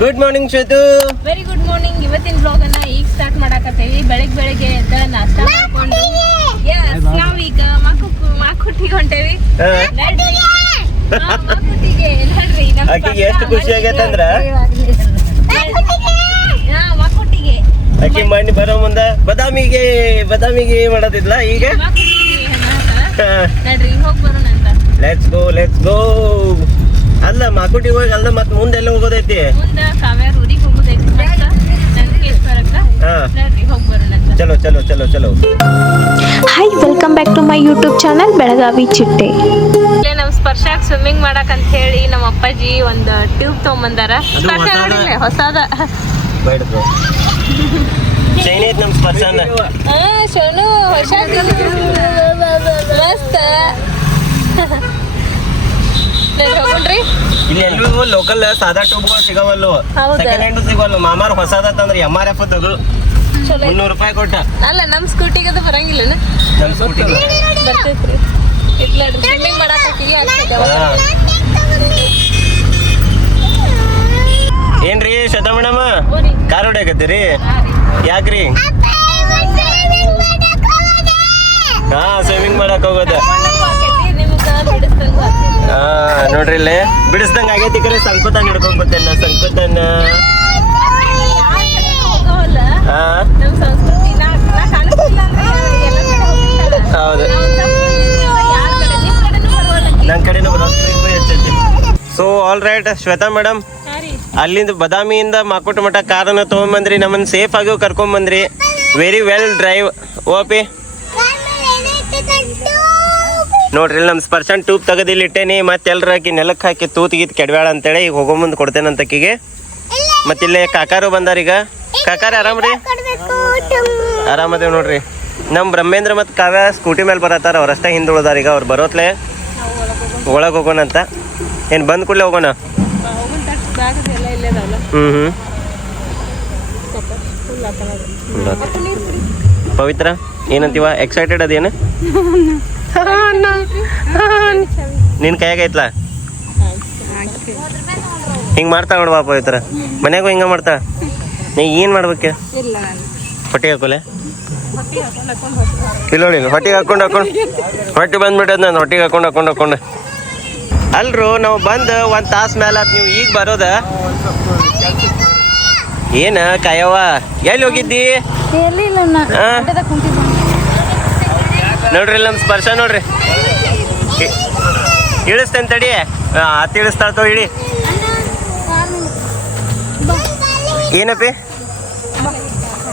Good morning Shwetu. Very good morning. ಇವತ್ತಿನ blog ಅನ್ನ ಈಗ ಸ್ಟಾರ್ಟ್ ಮಾಡಾಕತ್ತೇವಿ. ಬೆಳಗ್ಗೆ ಎದ್ದ ನಾಷ್ಟ ಮಾಡ್ಕೊಂಡು ನಾವೀಗ ಮಾಕುಟ್ಟಿಗೆ ಹೊಂಟೇವಿ. ಮಾಕುಟ್ಟಿಗೆ ನೋಡ್ರಿ ಆಕಿಗೆ ಎಷ್ಟು ಖುಷಿ ಆಗೈತಂದ್ರ ಮಾಕುಟ್ಟಿಗೆ ಆಕಿ ಮಾಡಿ ಬರೋ ಮುಂದ ಬದಾಮಿಗೆ ಮಾಡೋದಿಲ್ಲ ಈಗ ನೋಡ್ರಿ ಹೋಗಿ ಬರೋಣ ಅಂತ. Let's go. ಅಲ್ಲ ಮಾಕುಟಿಗೆ ಹೋಗಿ ಅಲ್ಲ ಮತ್ತೆ ಮುಂದೆ ಎಲ್ಲ ಹೋಗೋದೈತಿ. ಮುಂದೆ ಕಾವ್ಯಾರ ಊರಿಗೆ ಹೋಗೋದೈತಿ. ನಂದಿಕೇಶ್ವರಕ್ಕ ನೋಡ್ರಿ ಹೋಗಿ ಬರೋಣ ಅಂತ. ಚಲೋ. Hi, welcome back to my YouTube channel Belagavi Chitte. ನಮ್ ಸ್ಪರ್ಶಾಕ್ ಸ್ವಿಮ್ಮಿಂಗ್ ಮಾಡಕ್ ಅಂತ ಹೇಳಿ ನಮ್ಮ ಅಪ್ಪಾಜಿ ಒಂದು ಟ್ಯೂಬ್ ತಗೊಂಬಂದಾರ. ಸ್ಪರ್ಶ ನೋಡಿಲ್ಲ ಹೊಸದ ಚೈನ್ ಐತ್ ನಮ್ ಸ್ಪರ್ಶನ. ಶೋನು ಹೊಸ ಮಸ್ತ್ ಹೋಗ್ರಿ. ಇಲ್ಲಿ ಎಲ್ಲೂ ಲೋಕಲ್ ಸಾದಾ ಟ್ಯೂಬ್ಗಳು ಸಿಗವಲ್ಲು, ಸೆಕೆಂಡ್ ಹ್ಯಾಂಡ್ ಸಿಗವಲ್ಲು. ಮಾಮಾರ್ ಹೊಸದತ್ತಂದ್ರೆ MRF ಅದು $300 ಕೊಟ್ಟ. ಅಲ್ಲ ನಮ್ ಸ್ಕೂಟಿಗೆ ಅದು ಬರಂಗಿಲ್ಲ. ನಮ್ ಸ್ಕೂಟಿಗೆ ಬರ್ತೈತ್ರಿ. ಇಟ್ಲಾಡ್ರಿ ಸ್ವಿಮ್ಮಿಂಗ್ ಮಾಡಾಕಿಗೆ ಆಗ್ತದೆ. ಏನ್ರಿ ಶ್ವೇತಾ ಮೇಡಮ್ ಕಾರ್ ಹೊಡ್ಯಾಕತ್ತೀರಿ? ಯಾಕ್ರಿ? ಹಾ, ಸ್ವಿಮ್ಮಿಂಗ್ ಮಾಡಕ್ ಹೋಗೋದ. ನೋಡ್ರಿ ಇಲ್ಲೇ ಬಿಡಿಸ್ದಂಗ ಆಗೈತಿ. ಕರೆ ಸಂಕೋತನ ಹಿಡ್ಕೊಂಡ್ ಬರ್ತೇನೆ ನಾ. ಸಂಕೋತನ ಹೌದು, ನನ್ ಕಡೆನೂ ಬರೋದು. So all right Shweta madam, ಅಲ್ಲಿಂದ ಬದಾಮಿಯಿಂದ ಮಾಕೋಟ ಮಠ ಕಾರನ್ನ ತಗೊಂಬಂದ್ರಿ, ನಮ್ಮನ್ನ ಸೇಫ್ ಆಗಿ ಕರ್ಕೊಂಡ್ ಬಂದ್ರಿ. Very well drive. ಓಪಿ ನೋಡ್ರಿ ನಮ್ಮ ಸ್ಪರ್ಶನ್ ಟ್ಯೂಬ್ ತೆಗೆದಿಲ್ಲಿ ಇಟ್ಟೇನಿ. ಮತ್ತೆ ಎಲ್ರಾಕಿ ನೆಲಕ್ಕೆ ಹಾಕಿ ತೂತಿಗಿತ್ ಕೆಡಬೇಡ ಅಂತೇಳಿ ಈಗ ಹೋಗೋ ಮುಂದೆ ಕೊಡ್ತೇನಂತ ಆಕಿಗೆ. ಮತ್ತಿಲ್ಲೇ ಕಾಕಾರು ಬಂದಾರೀಗ. ಕಾಕಾರ ಆರಾಮ್ರಿ? ಆರಾಮದೇವ್ ನೋಡ್ರಿ. ನಮ್ಮ ಬ್ರಹ್ಮೇಂದ್ರ ಮತ್ತು ಕಾವ್ಯ ಸ್ಕೂಟಿ ಮೇಲೆ ಬರತ್ತಾರ. ಅವ್ರಷ್ಟೇ ಹಿಂದೆ ಉಳ್ದಾರ. ಈಗ ಅವ್ರು ಬರೋತ್ಲೆ ಒಳಗೆ ಹೋಗೋಣ ಅಂತ. ಏನು ಬಂದ್ ಕೂಡಲೇ ಹೋಗೋಣ? ಪವಿತ್ರ ಏನಂತೀವ? ಎಕ್ಸೈಟೆಡ್ ಅದೇನು? ನಿನ್ ಕೈಯಾಗ ಐತ್ಲಾ? ಹಿಂಗ್ ಮಾಡ್ತಾ ನೋಡ್ವಾ ಪವಿತ್ರ. ಮನ್ಯಾಗೂ ಹಿಂಗ ಮಾಡ್ತಾ. ನೀ ಏನ್ ಮಾಡ್ಬೇಕ? ಹೊಟ್ಟೆ ಹಾಕೋಲೆ ಇಲ್ಲ ನೋಡಿ. ಹೊಟ್ಟಿಗೆ ಹಾಕೊಂಡು ಹೊಟ್ಟೆ ಬಂದ್ಬಿಟ್ಟದ. ನಾನು ಹೊಟ್ಟಿಗೆ ಹಾಕೊಂಡು ಅಲ್ರು ನಾವು ಬಂದು 1 ತಾಸು ಮೇಲೆ ಆತ್. ನೀವು ಈಗ ಬರೋದ? ಏನ ಕಾಯವ್ವ ಎಲ್ಲಿ ಹೋಗಿದ್ದಿ? ನೋಡ್ರಿ ನಮ್ಮ ಸ್ಪರ್ಶ ನೋಡ್ರಿ. ಇಳಿಸ್ತೇನೆ ತಡಿ. ತಿಳಿಸ್ತಾಳ್ತೋ ಇಳಿ. ಏನಪ್ಪಿ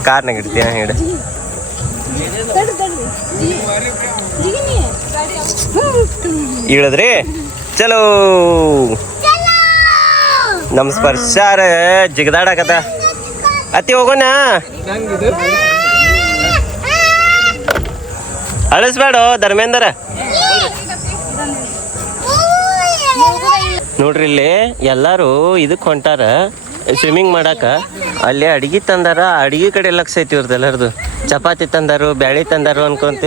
ಕಾರ್ನಾಗ ಇಡ್ತೀಯ? ಹಿಡ ಇಳಿದ್ರಿ. ಚಲೋ. ನಮ್ಮ ಸ್ಪರ್ಶಾರ ಜಿಗದಾಡಕತ್ತ. ಅತ್ತಿ ಹೋಗೋಣ. ಅಳಿಸ್ಬೇಡ ಧರ್ಮೇಂದ್ರ. ನೋಡ್ರಿ ಇಲ್ಲಿ ಎಲ್ಲಾರು ಇದಕ್ಕೆ ಹೊಂಟಾರ ಸ್ವಿಮ್ಮಿಂಗ್ ಮಾಡಾಕ. ಅಲ್ಲಿ ಅಡಿಗೆ ತಂದಾರ. ಅಡಿಗೆ ಕಡೆ ಲಕ್ಷ ಐತಿ ಇವ್ರದ್ದು ಎಲ್ಲರದು. ಚಪಾತಿ ತಂದಾರು, ಬ್ಯಾಳಿ ತಂದಾರು ಅನ್ಕೊಂತ.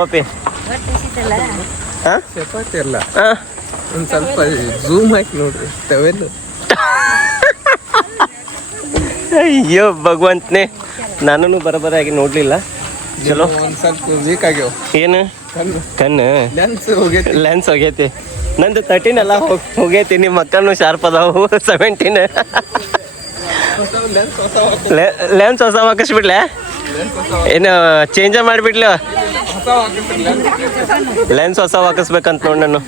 ಓಪಿ ಚಪಾತಿ ಅಲ್ಲ, ಒಂದ್ ಸ್ವಲ್ಪ ಝೂಮ್ ಹಾಕಿ ನೋಡ್ರಿ ತವೆಲ್ಲ. ಅಯ್ಯೋ ಭಗವಂತನೇ, ನಾನು ಬರಬರಾಗಿ ನೋಡ್ಲಿಲ್ಲ. ಚಲೋ ಒಂದ್ ಸ್ವಲ್ಪ ವೀಕ್ ಆಗ್ಯಾವ. ಏನು ಕಣ್ಣು? ಲೆನ್ಸ್ ಹೋಗೈತಿ. ನಂದು 13 ಎಲ್ಲ ಹೋಗೈತಿ. ನಿಮ್ಮ ಮಕ್ಕಳನ್ನು ಶಾರ್ಪ್ ಅದಾವು. 17 ಲೆನ್ಸ್ ಹೊಸ ಹಾಕಿಸ್ಬಿಡ್ಲೆ? ಏನು ಚೇಂಜ ಮಾಡಿಬಿಡ್ಲ? ಲೆನ್ಸ್ ಹೊಸ ಹಾಕಿಸ್ಬೇಕಂತ ನೋಡಿ ನಾನು.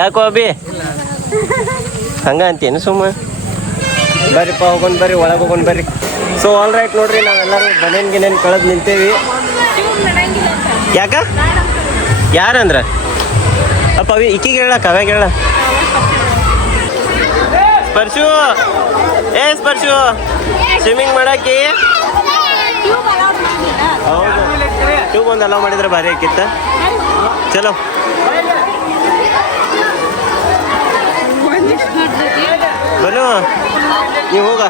ಯಾಕೋ ಅಭಿ ಹಂಗ ಅಂತೇನು ಸುಮ್ಮ? ಬರ್ರಿಪ್ಪ ಹೋಗೋಣ ಬರ್ರಿ, ಒಳಗೆ ಹೋಗೋಣ ಬರ್ರಿ. ಸೊ ಆಲ್ ರೈಟ್ ನೋಡ್ರಿ, ನಾವೆಲ್ಲರೂ ಬನೇನ್ ಕಳೆದು ನಿಂತೇವಿ. ಯಾಕ? ಯಾರಂದ್ರ ಅಪ್ಪ ಅವಿ ಈಕಿಗೆ ಹೇಳ, ಕಾವ್ಯಾಗ ಹೇಳ. ಸ್ಪರ್ಶು ಸ್ಪರ್ಶು ಸ್ವಿಮ್ಮಿಂಗ್ ಮಾಡಾಕಿ. ಹೌದು, ಟ್ಯೂಬ್ ಒಂದು ಅಲೋ ಮಾಡಿದ್ರೆ ಭಾರಿ ಆಕಿತ್ತ. ಚಲೋ ಬನು, ನೀವು ಹೋಗ.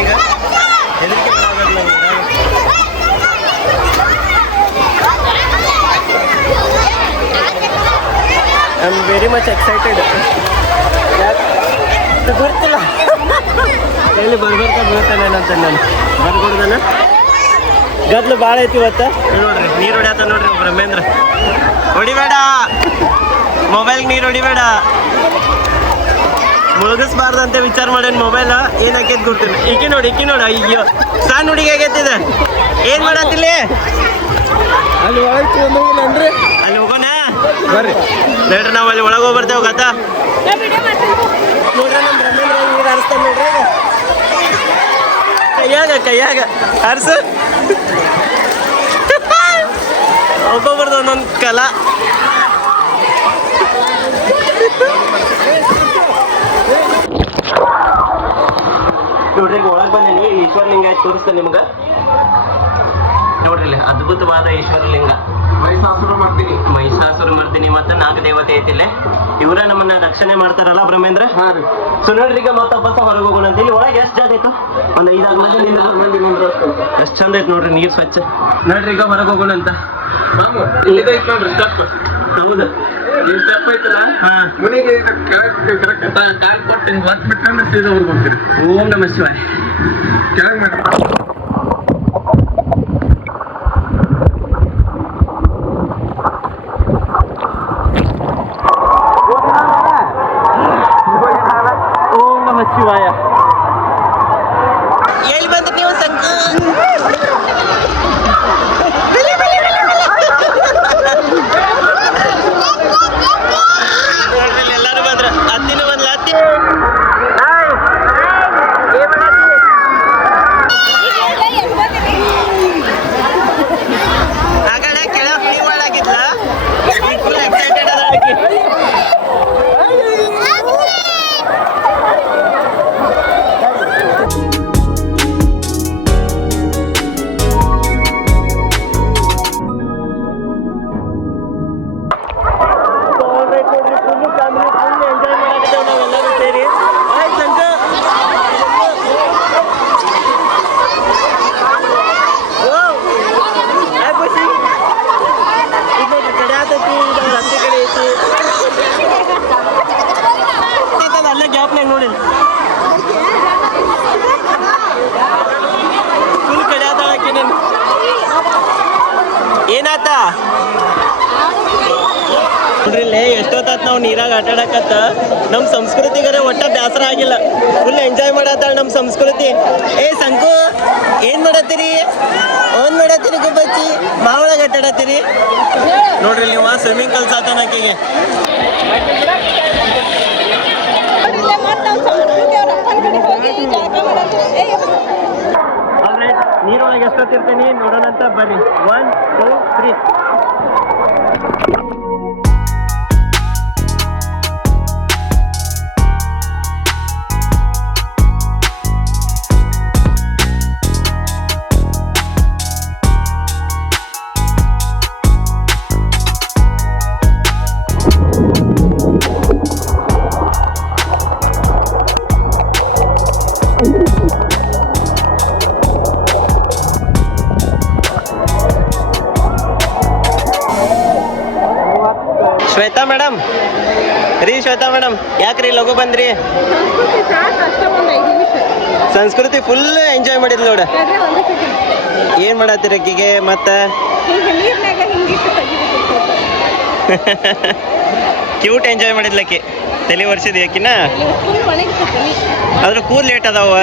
ಈಗ ಹೆದರಿಕೆ ಮಾಡಬೇಡ I am very much excited. ಗೊತ್ತಿಲ್ಲ ಎಲ್ಲಿ ಬರ್ಬರ್ತಾ ಬೀಳ್ತಾನೆ ಅಂತ ನಾನು ಬರ್ಕೊಡ್ದಾನ. ಗದ್ಲು ಭಾಳ ಐತಿ ಇವತ್ತು. ನೋಡ್ರಿ ನೀರು ಹೊಡ್ಯಾತ ನೋಡ್ರಿ ಬ್ರಹ್ಮೇಂದ್ರ. ಹೊಡಿಬೇಡ ಮೊಬೈಲ್ಗೆ ನೀರು ಹೊಡಿಬೇಡ. ಮುಳುಗಿಸ್ಬಾರ್ದಂತೆ ವಿಚಾರ ಮಾಡೇನು ಮೊಬೈಲ್ ಏನು ಹಾಕೈತಿ ಗೊತ್ತಿಲ್ಲ. ಈಕಿ ನೋಡಿ ಅಯ್ಯೋ ಸಣ್ಣ ಹುಡುಗಿ ಆಗೈತಿದೆ. ಏನು ಮಾಡತ್ತಿಲ್ಲ ಅಲ್ಲಿ ಒಳಗೆ ಅಂದ್ರೆ ಅಲ್ಲಿ ಹೋಗೋಣ ಬರ್ರಿ. ನೋಡ್ರಿ ನಾವು ಅಲ್ಲಿ ಒಳಗೆ ಹೋಗಿ ಬರ್ತೇವೆ ಗೊತ್ತಾ. ನೋಡ್ರಿ ನಮ್ಮ ಬ್ರಹ್ಮೇಂದ್ರ ನೀರು ಹರಿಸ್ತಾನೆ ನೋಡ್ರಿ. ಕೈಯಾಗ ಹರಿಸು. ಒಬ್ಬೊಬ್ರದ್ದು ಒಂದೊಂದು ಕಲಾ. ನೋಡ್ರಿ ಈಗ ಒಳಗೆ ಬಂದೇನಿ. ಈಶ್ವರಲಿಂಗ ಆಯ್ತು ತೋರಿಸ್ತೇನೆ ನಿಮ್ಗೆ. ನೋಡ್ರಿ ಇಲ್ಲಿ ಅದ್ಭುತವಾದ ಈಶ್ವರಲಿಂಗ. ಮಹಿಷಾಸುರ ಮರ್ದಿನಿ ಮತ್ತೆ ನಾಗ ದೇವತೆ ಐತಿಲ್ಲ. ಇವರ ನಮ್ಮನ್ನ ರಕ್ಷಣೆ ಮಾಡ್ತಾರಲ್ಲ ಬ್ರಹ್ಮೇಂದ್ರ. ಸೊ ನೋಡ್ರಿ ಈಗ ಮತ್ತೊಬ್ಬ ಹೊರಗೆ ಹೋಗೋಣ ಅಂತ. ಇಲ್ಲಿ ಒಳಗೆ ಎಷ್ಟು ಜಾಗ ಆಯ್ತು? ಒಂದು 5-6 ಮಂದಿ. ಎಷ್ಟು ಚಂದ ಐತೆ ನೋಡ್ರಿ ನೀರು ಸ್ವಚ್ಛ. ನೋಡ್ರಿ ಈಗ ಹೊರಗೆ ಹೋಗೋಣ ಅಂತ. ಹೌದಾ ಸ್ಟೆಪ್ ಐತಲ್ಲ ಮುನಿಗೆ ಕಾಲ್ ಕೊಟ್ಟು ಹಿಂಗೆ ಒತ್ತು ಬಿಟ್ಟಂದ್ರೆ ಸೀದಾ ಊರಿಗೆ ಹೋಗ್ತೀರಿ. ಓಂ ನಮಃ ಶಿವಾಯ. ಕೆಳಗೆ ಮಾಡಿ ಓಂ ನಮಃ ಶಿವಾಯ. ಎಲ್ಲಿ ಬಂದ್ರಿ ನೀವು ಸಂಕ? ಎಲ್ಲರೂ ಬಂದ್ರ. ಹತ್ತಿನ ಬಂದ್ಲ ಹತ್ತಿ. ಆ ಕಡೆ ಕೆಳಗೆ ಫ್ರೀ ಮಾಡಾಗಿದ್ಲ. ಫುಲ್ ಎಕ್ಸೈಟೆಡ್ ಅದ ಅದಕ್ಕೆ. ಅಲ್ಲೇ ಗ್ಯಾಪ್ನಾಗ ನೋಡಿ ಫುಲ್ ಕಡೆ ಆತಾಳಕ್ಕೆ. ನೀನು ಏನಾತ ನೋಡ್ರಿ ಇಲ್ಲೇ ಎಷ್ಟೊತ್ತಾತ ನಾವು ನೀರಾಗ ಆಟ ಆಡಕತ್ತ. ನಮ್ಮ ಸಂಸ್ಕೃತಿಗರೆ ಒಟ್ಟ ಬೇಸರ ಆಗಿಲ್ಲ. ಫುಲ್ ಎಂಜಾಯ್ ಮಾಡತ್ತಾಳ ನಮ್ಮ ಸಂಸ್ಕೃತಿ. ಏ ಸಂಕು ಏನ್ ಮಾಡತ್ತೀರಿ? ಓನ್ ಮಾಡತ್ತೀರಿ ಗುಬ್ಬಚ್ಚಿ ಮಾವಳಗ ಆಟ ಆಡತ್ತೀರಿ. ನೋಡ್ರಿ ನೀವು ಸ್ವಿಮ್ಮಿಂಗ್ ಕಲ್ಸಾತಾನ ಆಕೆಗೆ. ನೀರೊಳಗೆ ಎಷ್ಟೊತ್ತಿರ್ತೀನಿ ನೋಡೋಣ ಅಂತ ಬರ್ರಿ. 1 2 3. ಶ್ವೇತಾ ಮೇಡಮ್ ಶ್ವೇತಾ ಮೇಡಮ್ ಯಾಕ್ರಿ ಲಘು ಬಂದ್ರಿ? ಸಂಸ್ಕೃತಿ ಫುಲ್ ಎಂಜಾಯ್ ಮಾಡಿದ್ಲು ನೋಡ. ಏನ್ ಮಾಡತ್ತೀರ ಅಕ್ಕಿಗೆ ಮತ್ತೆ? ಕ್ಯೂಟ್ ಎಂಜಾಯ್ ಮಾಡಿದ್ಲಕ್ಕಿ. ತಲೆ ಒರ್ಸಿದ್ವಿ ಅಕ್ಕಿನ. ಅದ್ರ ಕೂದ್ ಲೇಟ್ ಅದಾವ.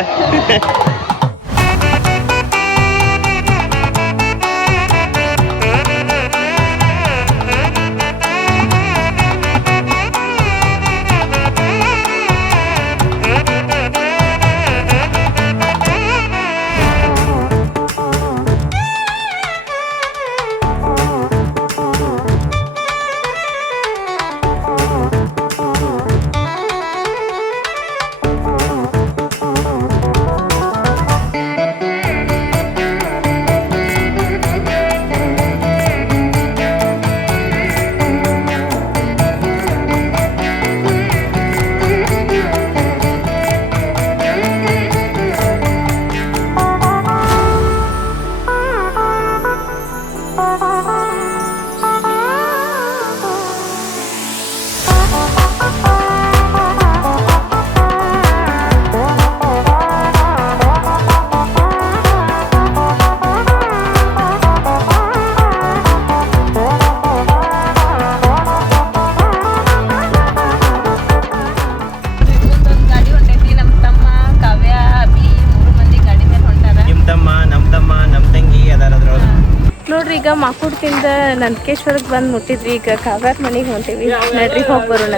ಈಗ ಮಾಕುಡ್ತಿಂದ ನಂದಕೇಶ್ವರಕ್ಕೆ ಬಂದು ಮುಟ್ಟಿದ್ವಿ. ಈಗ ಕಾವ್ಯಾರ ಮನೆಗೆ ಹೊಂಟೀವಿ. ನಡ್ರಿ ಹೋಗಿ ಬರೋಣ.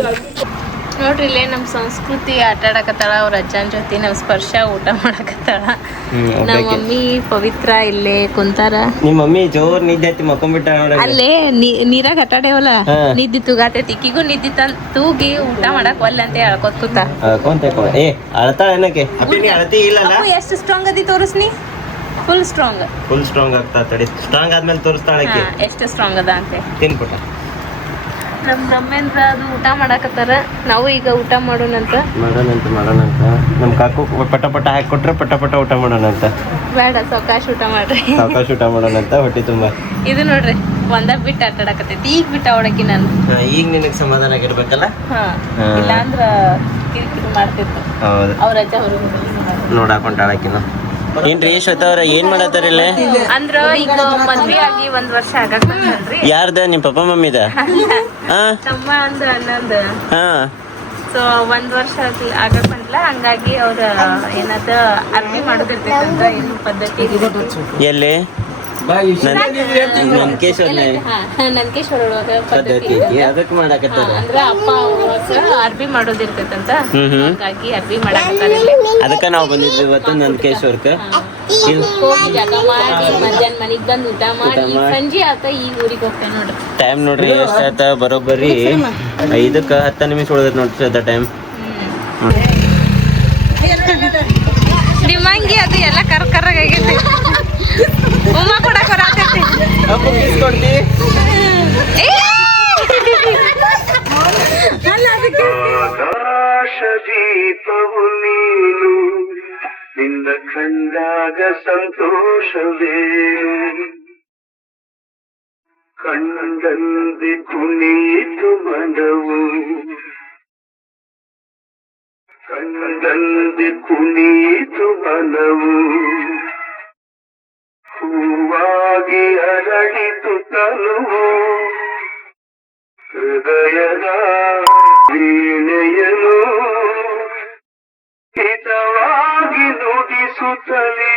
ನೋಡ್ರಿ ಇಲ್ಲೇ ನಮ್ಮ ಸಂಸ್ಕೃತಿ ಆಟ ಆಡಕತ್ತಾಳ. ಅವ್ರ ಅಜ್ಜನ ಜೊತೆ ನಮ್ಮ ಸ್ಪರ್ಶ ಊಟ ಮಾಡಕತ್ತಾಳ. ನಮ್ಮ ಮಮ್ಮಿ ಪವಿತ್ರ ಇಲ್ಲೇ ಕುಂತಾರ. ನಿಮ್ಮ ಮಮ್ಮಿ ಜೋರ್ ನಿದ್ದೆ ಐತಿ ಮಕ್ಕೊಂಬಿಟ್ಟ ನೋಡ. ಅಲ್ಲೇ ನೀರಾಗ ಆಟಾಡೇವಲ್ಲ, ನಿದ್ದಿ ತೂಗಾತೈತಿ. ಈಕಿಗೂ ನಿದ್ದಿ ತೂಗಿ ಊಟ ಮಾಡಕ್ ಒಲ್ಲ ಅಂತ ಹೇಳ್ಕೊತ ಕೂತ. ಏ ಅಳತಾಳ ಏನಕ್ಕೆ ಅಪ್ಪಿ ಅಳತಿ ಇಲ್ಲಲ್ಲ. ಎಷ್ಟು ಸ್ಟ್ರಾಂಗ್ ಅದಿ ತೋರಿಸ್ನಿ. ಫುಲ್ ಸ್ಟ್ರಾಂಗ್ ಆಗ್ತಾ ತಡಿ. ಸ್ಟ್ರಾಂಗ್ ಆದ್ಮೇಲೆ ತೋರಿಸ್ತಾಳೆ ಎಷ್ಟು ಸ್ಟ್ರಾಂಗ್ ಅದ ಅಂತ. ತಿನ್ಪುಟ ನಮ್ಮ ರಮ್ಮೇಂದ್ರ ಅದು ಊಟ ಮಾಡಾಕತ್ತಾರ. ನಾವು ಈಗ ಊಟ ಮಾಡೋಣಂತ. ನಮ್ ಕಾಕು ಪಟ ಹಾಕಿ ಕೊಟ್ರೆ ಪಟ ಊಟ ಮಾಡೋಣಂತ. ಬೇಡ ಸಾವಕಾಶ ಊಟ ಮಾಡ್ರಿ. ಊಟ ಮಾಡೋಣಂತ ಹೊಟ್ಟೆ ತುಂಬಾ. ಇದು ನೋಡ್ರಿ ಒಂದ ಬಿಟ್ಟು ಆಟ ಆಡಕತ್ತೈತಿ. ಈಗ ಬಿಟ್ಟ ಅವಳಕಿ ನಾನು. ಈಗ ನಿನಗ್ ಸಮಾಧಾನ ಆಗಿರ್ಬೇಕಲ್ಲ. ಇಲ್ಲ ಅಂದ್ರ ಕಿರಿಕಿರಿ ಮಾಡ್ತಿತ್ತು. ಹೌದು ಅವ್ರ ಅಜ್ಜ ಹೊರಗೆ ನೋಡಾಕೊಂಡಾಳಕಿನ. ಏನ್ರಿ ಶ್ವೇತಾ ಅವ್ರ ಏನ್ ಮಾಡತ್ತಾರ ಇಲ್ಲಿ? ಅಂದ್ರ ಈಗ ಮದ್ವೆ ಆಗಿ 1 ವರ್ಷ ಆಗಕ್ ಬಂದ್ರಿ. ಯಾರ್ದ ನಿಮ್ ಪಪ್ಪ ಮಮ್ಮಿದ? ತಮ್ಮ ಅಂದ್ರ ಅಣ್ಣಂದ. ಹಾ ಸೊ 1 ವರ್ಷ ಆಗಕ್ ಬಂದ್ಲ. ಹಂಗಾಗಿ ಅವ್ರ ಏನದ ಅರ್ಬಿ ಮಾಡೋದಿರ್ತೈತಂತ ಏನು ಪದ್ಧತಿ. ಎಲ್ಲಿ? ನಂದಕೇಶ್ವರ ಒಳಗ ಪದ್ಧತಿ ಅದಕ್ಕೆ ಮಾಡಾಕತ್ತಾರ. ಅಂದ್ರ ಅಪ್ಪ ಅರ್ಬಿ ಮಾಡೋದಿರ್ತೈತಂತ. ಹಂಗಾಗಿ ಅರ್ಬಿ ಮಾಡಾಕತ್ತಾರ. ಅದಕ್ಕ ನಾವ್ ಬಂದಿದ್ವಿ ಇವತ್ತು ನಂದಕೇಶ್ವರ್ಕ. ಹೋಗಿ ಜಾಗ ಮಾಡಿ ಮಧ್ಯಾಹ್ನ ಮನಿಗ್ ಬಂದ್ ಊಟ ಮಾಡಿ ಸಂಜೆ ಆತ ಈಗ ಊರಿಗೆ ಹೋಗ್ತೇವೆ ನೋಡ್ರಿ. ಟೈಮ್ ನೋಡ್ರಿ ಎಷ್ಟ ಆತ ಬರೋಬ್ಬರಿ 5:10 ನಿಮಿಷ ಉಳಿದೈತಿ ನೋಡ್ರಿ ಅದ ಟೈಮ್. ನಿಮ್ಮಂಗಿ ಅದು ಎಲ್ಲ ಕರ್ಕರಾಗೈತಿ. ಉಮ್ಮ ಕೂಡ ಕೊಡತೈತಿ. ಆಕಾಶದೀಪವು ನೀನು ನಿನ್ನ ಕಂಡಾಗ ಸಂತೋಷವೇನು ಕಣ್ಣಂದಿ ಕುಣಿಯಿತು ಮನವು ಕಣ್ಣಂದಿ ಕುಣಿಯಿತು ಮನವು ಹೂವಾಗಿ ಅರಳಿತು ತನುವು ಹೃದಯದ ವೀಣೆಯನು ಹಿತವಾಗಿ ನುಡಿಸುತ್ತಲೇ